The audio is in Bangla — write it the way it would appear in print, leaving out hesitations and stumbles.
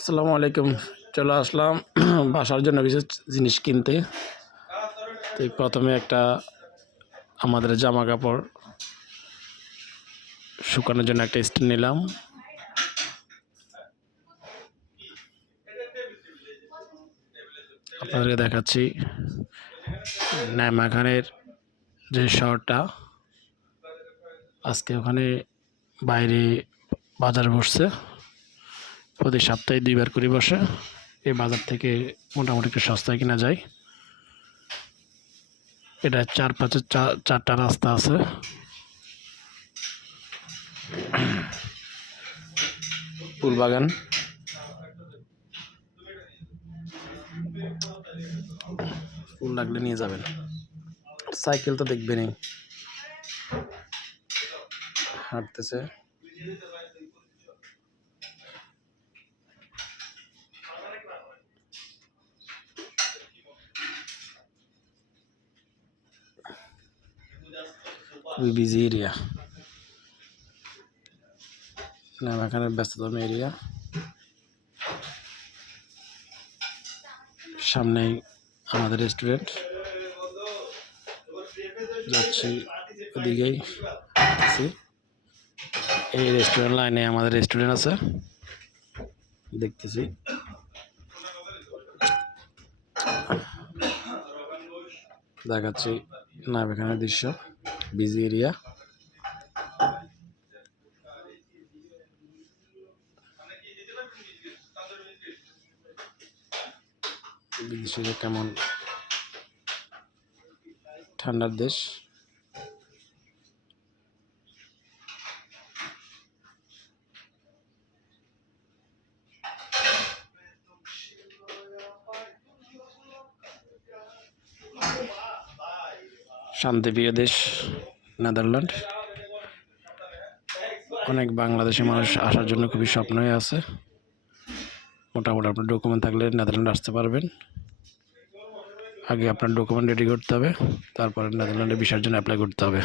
আসসালামু আলাইকুম। চলে আসলাম বাসার জন্য কিছু জিনিস কিনতে। তো প্রথমে একটা আমাদের জামা কাপড় শুকানোর জন্য একটা স্ট্যান্ড নিলাম। আপনাদেরকে দেখাচ্ছি নাইমা খানের যে শহরটা, আজকে ওখানে বাইরে বাজার বসছে, প্রতি সপ্তাহে 2 বার করে বসে। এই বাজার থেকে মোটামুটি একটু সস্তায় কিনা যায়। এটা চারপাশে চারটা রাস্তা আছে। ফুলবাগান, ফুল লাগলে নিয়ে যাবেন। সাইকেল তো দেখবেনই হাঁটতেছে। খুবই বিজি এরিয়া, এখানে ব্যস্ততম এরিয়া। সামনেই আমাদের রেস্টুরেন্ট, যাচ্ছি ওদিকেই আছি। এই রেস্টুরেন্ট লাইনে আমাদের রেস্টুরেন্ট আছে, দেখতেছি। দেখাচ্ছি নাইমা দৃশ্য, বিজি এরিয়া। বিদেশিরা কেমন ঠান্ডার দেশ। শান্তিপ্রিয় দেশ নেদারল্যান্ড। অনেক বাংলাদেশি মানুষ আসার জন্য খুবই স্বপ্ন হয়ে আছে। মোটামুটি আপনার ডকুমেন্ট থাকলে নেদারল্যান্ড আসতে পারবেন। আগে আপনার ডকুমেন্ট রেডি করতে হবে, তারপরে নেদারল্যান্ডে ভিসার জন্য অ্যাপ্লাই করতে হবে।